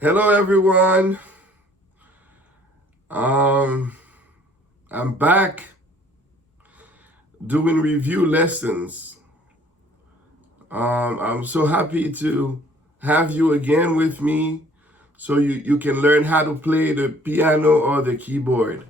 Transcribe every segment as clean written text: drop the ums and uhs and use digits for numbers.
Hello, everyone. I'm back doing review lessons. I'm so happy to have you again with me so you can learn how to play the piano or the keyboard.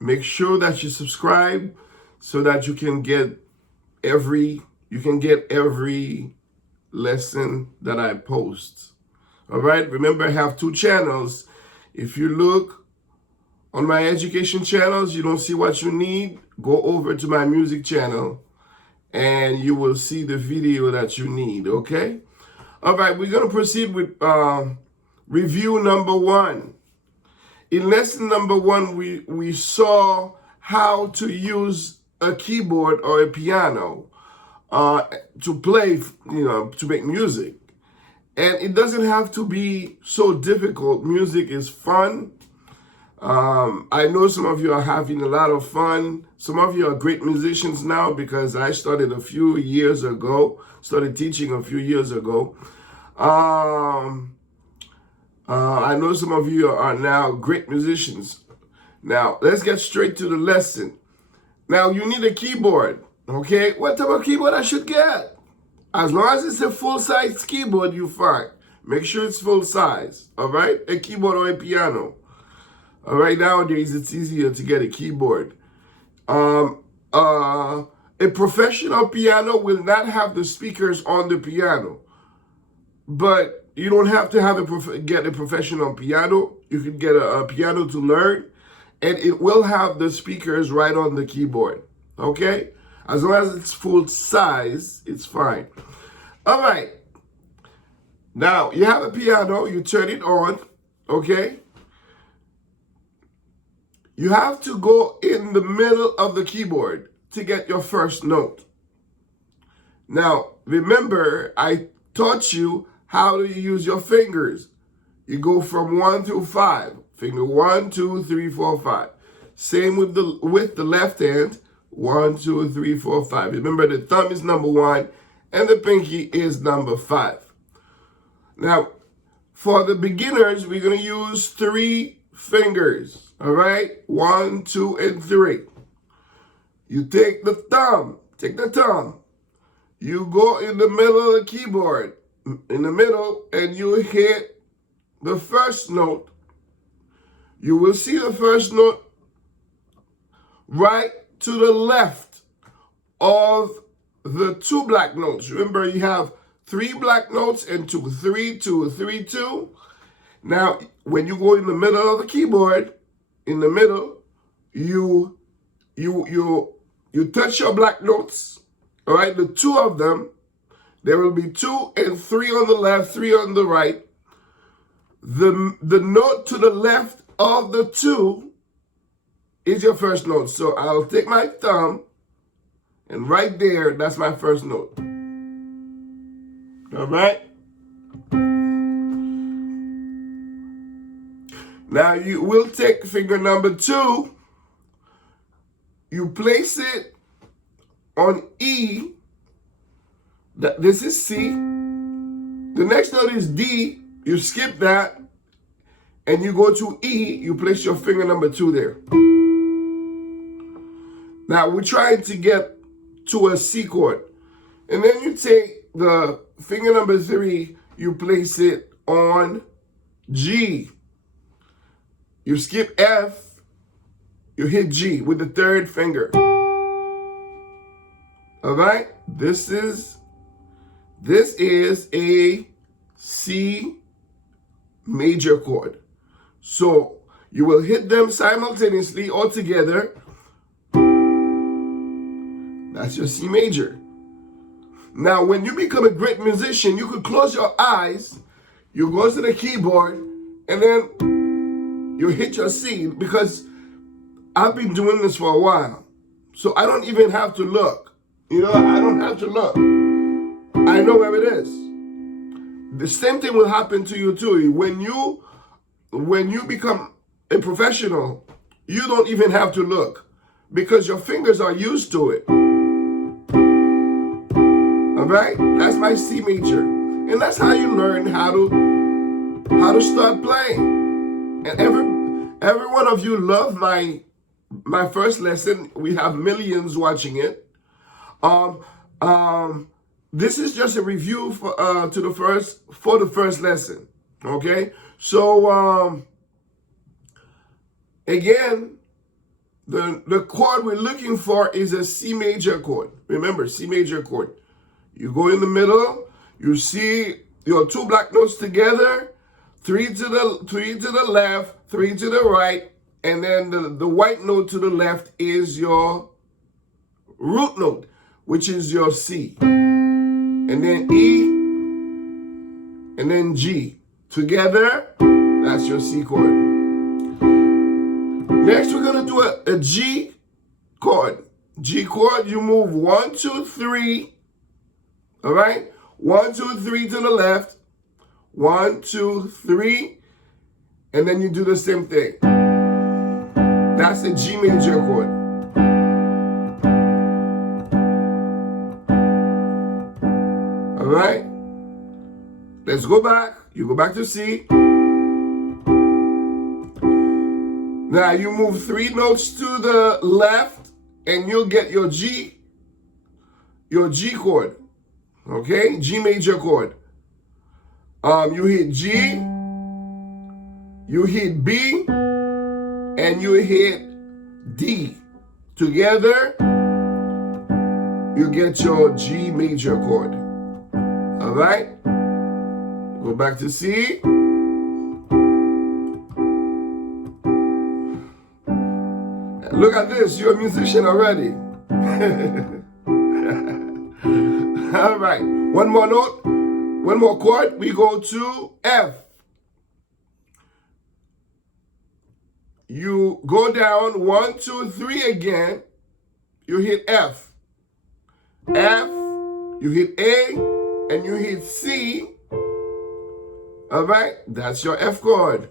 Make sure that you subscribe so that you can get every lesson that I post. All right, remember I have two channels. If you look on my education channels, you don't see what you need, go over to my music channel and you will see the video that you need, okay? All right, we're gonna proceed with review number 1. In lesson number 1, we saw how to use a keyboard or a piano to play, to make music. And it doesn't have to be so difficult. Music is fun. I know some of you are having a lot of fun. Some of you are great musicians now because I started teaching a few years ago. I know some of you are now great musicians. Now, let's get straight to the lesson. Now, you need a keyboard, okay? What type of keyboard I should get? As long as it's a full-size keyboard, you're fine. Make sure it's full size, all right? A keyboard or a piano. All right, nowadays it's easier to get a keyboard. A professional piano will not have the speakers on the piano, but you don't have to get a professional piano. You can get a piano to learn, and it will have the speakers right on the keyboard, okay? As long as it's full size, it's fine. All right. Now, you have a piano, you turn it on, okay? You have to go in the middle of the keyboard to get your first note. Now, remember, I taught you how to use your fingers. You go from 1 through 5. Finger 1, 2, 3, 4, 5. Same with the left hand. 1, 2, 3, 4, 5. Remember, the thumb is number 1 and the pinky is number 5. Now, for the beginners, we're going to use 3 fingers. All right? 1, 2, and 3. You take the thumb. You go in the middle of the keyboard, in the middle, and you hit the first note. You will see the first note right to the left of the 2 black notes. Remember, you have 3 black notes and 2, 3, 2, 3, 2. Now, when you go in the middle of the keyboard, in the middle, you touch your black notes, all right, the 2 of them. There will be 2 and 3 on the left, 3 on the right. The note to the left of the 2 is your first note. So I'll take my thumb, and right there, that's my first note. All right? Now you will take finger number 2. You place it on E. This is C. The next note is D. You skip that. And you go to E. You place your finger number 2 there. Now we're trying to get to a C chord. And then you take the finger number 3. You place it on G. You skip F. You hit G with the 3rd finger. All right? This is a C major chord. So you will hit them simultaneously all together. That's your C major. Now, when you become a great musician, you could close your eyes, you go to the keyboard, and then you hit your C, because I've been doing this for a while. So I don't even have to look. I don't have to look. I know where it is. The same thing will happen to you too. When you become a professional, you don't even have to look because your fingers are used to it. All right? That's my C major. And that's how you learn how to start playing. And every one of you love my first lesson. We have millions watching it. This is just a review for the first lesson. Okay, so again, the chord we're looking for is a C major chord. Remember, C major chord. You go in the middle. You see your two black notes together. Three to the left, three to the right, and then the white note to the left is your root note, which is your C. And then E, and then G. Together, that's your C chord. Next, we're going to do a G chord. G chord, you move 1, 2, 3. All right? 1, 2, 3 to the left. 1, 2, 3. And then you do the same thing. That's a G major chord. All right? Let's go back. You go back to C. Now you move 3 notes to the left and you'll get your G chord. Okay? G major chord. You hit G, you hit B, and you hit D. Together, you get your G major chord. All right? Go back to C. Look at this, you're a musician already. All right, one more note, one more chord. We go to F. You go down 1, 2, 3 again. You hit F. F, you hit A, and you hit C. All right, that's your F chord.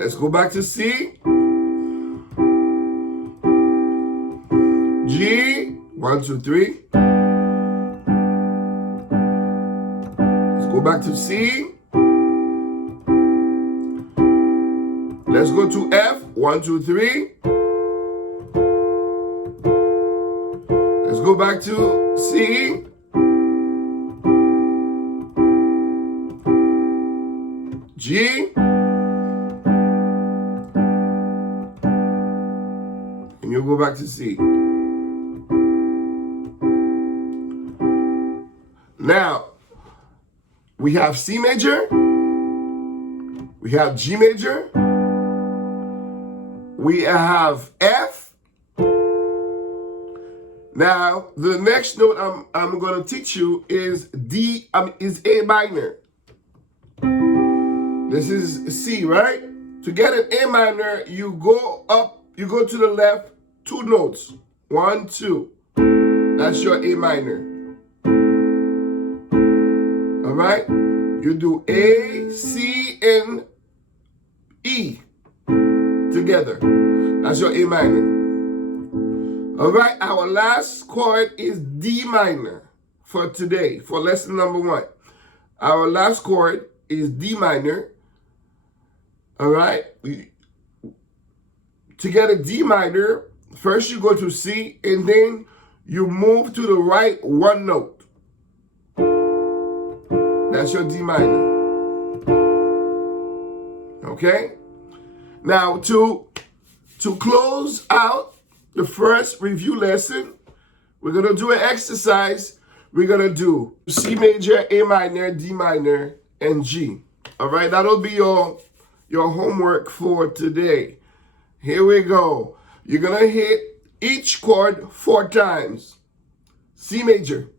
Let's go back to C. G, 1, 2, 3. Let's go back to C. Let's go to F, 1, 2, 3. Let's go back to C. G. And you'll go back to C. Now, we have C major, we have G major, we have F. Now, the next note I'm going to teach you is is A minor. This is C, right? To get an A minor, you go up, you go to the left 2 notes. 1, 2. That's your A minor. All right? You do A, C, and E together. That's your A minor. All right, our last chord is D minor for today, for lesson number 1. Our last chord is D minor. All right? To get a D minor, first you go to C, and then you move to the right 1 note. That's your D minor. Okay? Now, to close out the first review lesson, we're going to do an exercise. We're going to do C major, A minor, D minor, and G. All right? That'll be your homework for today. Here we go. You're going to hit each chord 4 times. C major.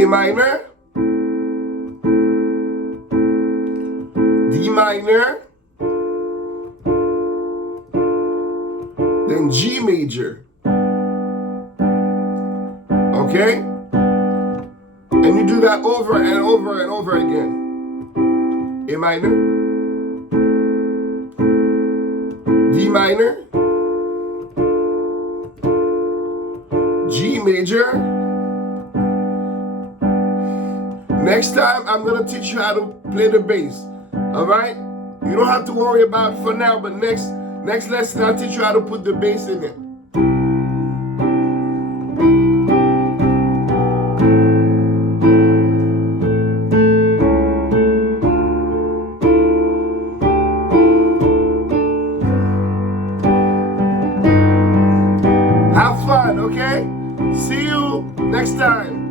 A minor, D minor, then G major. Okay? And you do that over and over and over again. A minor, D minor, G major. Next time, I'm gonna teach you how to play the bass. All right? You don't have to worry about it for now, but next lesson, I'll teach you how to put the bass in it. Have fun, okay? See you next time.